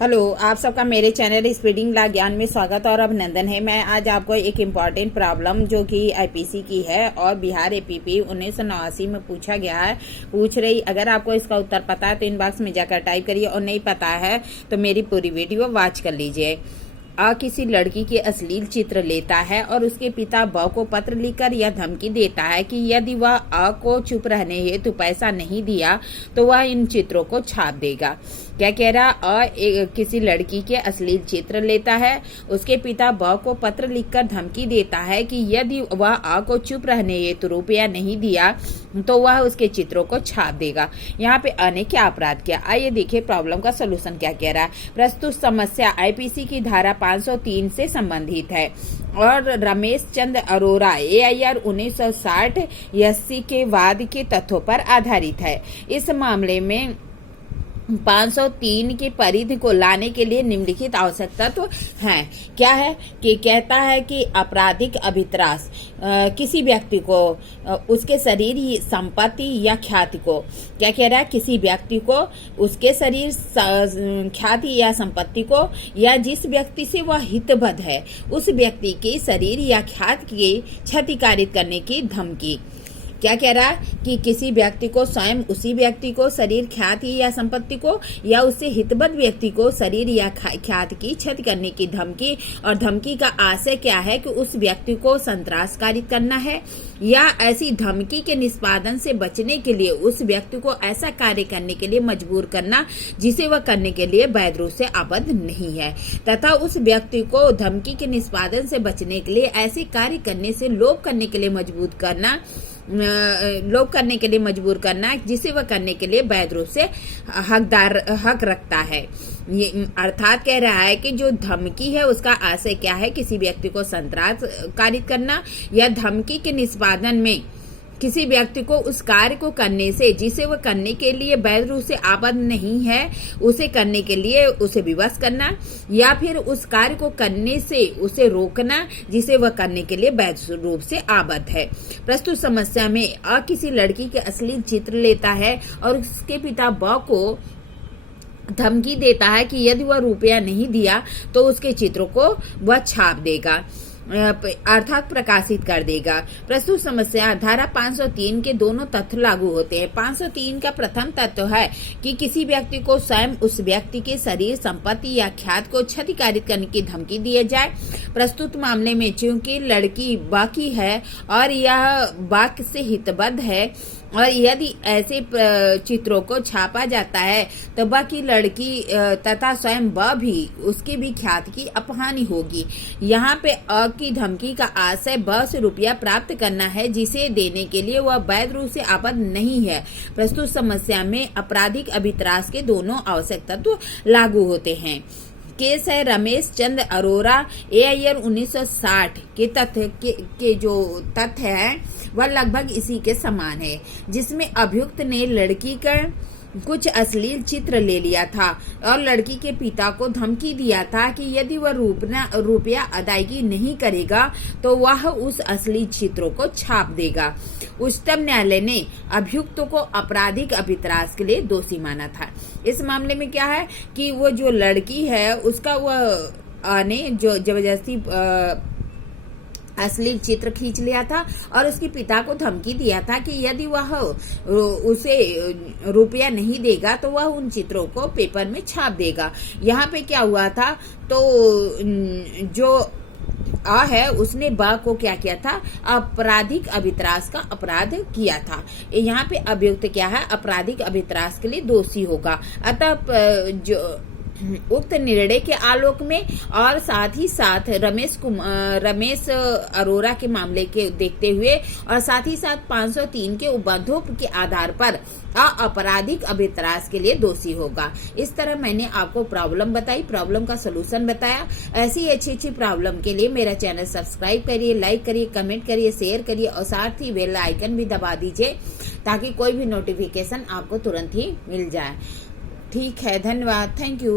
Hello, आप सबका मेरे चैनल स्पीडिंग ला ज्ञान में स्वागत और अभिनंदन है। मैं आज आपको एक इम्पॉर्टेंट प्रॉब्लम जो कि आईपीसी की है और बिहार एपीपी 1989 में पूछा गया है पूछ रही। अगर आपको इसका उत्तर पता है तो इनबॉक्स में जाकर टाइप करिए और नहीं पता है तो मेरी पूरी वीडियो वॉच कर लीजिए। आ किसी लड़की के अश्लील चित्र लेता है और उसके पिता ब को पत्र लिखकर यह धमकी देता है कि यदि वह अ को चुप रहने हेतु पैसा नहीं दिया तो वह इन चित्रों को छाप देगा। क्या कह रहा? किसी लड़की के अश्लील चित्र लेता है, उसके पिता ब को पत्र लिखकर धमकी देता है कि यदि वह अ को चुप रहने हेतु रुपया नहीं दिया तो वह उसके चित्रों को छाप देगा। यहाँ पे अ ने क्या अपराध किया? आइए देखिए प्रॉब्लम का सोल्यूशन क्या कह रहा है। प्रस्तुत समस्या आईपीसी की धारा 503 से संबंधित है और रमेश चंद्र अरोरा AIR 1960 SC के वाद के तथ्यों पर आधारित है। इस मामले में 503 की परिधि को लाने के लिए निम्नलिखित आवश्यकता तो है। क्या है कि कहता है कि आपराधिक अभित्रास किसी व्यक्ति को उसके शरीर, संपत्ति या ख्याति को, क्या कह रहा है, किसी व्यक्ति को उसके शरीर, ख्याति या संपत्ति को या जिस व्यक्ति से वह हितबद्ध है उस व्यक्ति के शरीर या ख्याति की क्षतिकारित करने की धमकी। क्या कह रहा है कि किसी व्यक्ति को स्वयं उसी व्यक्ति को शरीर, ख्याति या संपत्ति को या उससे हितबद्ध व्यक्ति को शरीर या ख्याति की क्षति करने की धमकी। और धमकी का आशय क्या है कि उस व्यक्ति को संत्रास कारित करना है या ऐसी धमकी के निष्पादन से बचने के लिए उस व्यक्ति को ऐसा कार्य करने के लिए मजबूर करना जिसे वह करने के लिए वैध रूप से आबद्ध नहीं है, तथा उस व्यक्ति को धमकी के निष्पादन से बचने के लिए ऐसे कार्य करने से लोभ करने के लिए मजबूर करना जिसे वह करने के लिए वैध रूप से हक रखता है। ये अर्थात कह रहा है कि जो धमकी है उसका आशय क्या है, किसी व्यक्ति को संत्रास कारित करना या धमकी के निष्पादन में किसी व्यक्ति को उस कार्य को करने से जिसे वह करने के लिए वैध रूप से आबद्ध नहीं है उसे करने के लिए उसे विवश करना या फिर उस कार्य को करने से उसे रोकना जिसे वह करने के लिए वैध रूप से आबद्ध है। प्रस्तुत समस्या में अ किसी लड़की के अश्लील चित्र लेता है और उसके पिता ब को धमकी देता है कि यदि वह रुपया नहीं दिया तो उसके चित्रों को वह छाप देगा अर्थात प्रकाशित कर देगा। प्रस्तुत समस्या धारा 503 के दोनों तथ्य लागू होते हैं। 503 का प्रथम तत्व है कि किसी व्यक्ति को स्वयं उस व्यक्ति के शरीर, संपत्ति या ख्याति को क्षतिकारित करने की धमकी दी जाए। प्रस्तुत मामले में चूंकि लड़की बाकी है और यह वाक्य से हितबद्ध है और यदि ऐसे चित्रों को छापा जाता है तो बाकी लड़की तथा स्वयं ब भी उसकी भी ख्याति की अपहानि होगी। यहाँ पे अ की धमकी का आशय ब से रुपया प्राप्त करना है जिसे देने के लिए वह वैध रूप से आबद्ध नहीं है। प्रस्तुत समस्या में आपराधिक अभित्रास के दोनों आवश्यक तत्व लागू होते हैं। केस है रमेश चंद्र अरोरा AIR 1960 के तथ्य के जो तथ्य है वह लगभग इसी के समान है, जिसमें अभियुक्त ने लड़की का कुछ अश्लील चित्र ले लिया था और लड़की के पिता को धमकी दिया था कि यदि वह रुपया अदायगी नहीं करेगा तो वह उस अश्लील चित्रों को छाप देगा। उच्चतम न्यायालय ने अभियुक्त को आपराधिक अभित्रास के लिए दोषी माना था। इस मामले में क्या है कि वो जो लड़की है उसका वह ने जो जबरदस्ती अश्लील चित्र खींच लिया था और उसके पिता को धमकी दिया था कि यदि वह उसे रुपया नहीं देगा तो वह उन चित्रों को पेपर में छाप देगा। यहाँ पे क्या हुआ था तो जो अ है उसने ब को क्या किया था, आपराधिक अभित्रास का अपराध किया था। यहाँ पे अभियुक्त क्या है, आपराधिक अभित्रास के लिए दोषी होगा। अतः जो उक्त निर्णय के आलोक में और साथ ही साथ रमेश अरोरा के मामले के देखते हुए और साथ ही साथ 503 के उपबंधों के आधार पर आपराधिक अभित्रास के लिए दोषी होगा। इस तरह मैंने आपको प्रॉब्लम बताई, प्रॉब्लम का सलूशन बताया। ऐसी अच्छी प्रॉब्लम के लिए मेरा चैनल सब्सक्राइब करिए, लाइक करिए, कमेंट करिए, शेयर करिए और साथ ही बेल आइकन भी दबा दीजिए ताकि कोई भी नोटिफिकेशन आपको तुरंत ही मिल जाए। ठीक है, धन्यवाद, थैंक यू।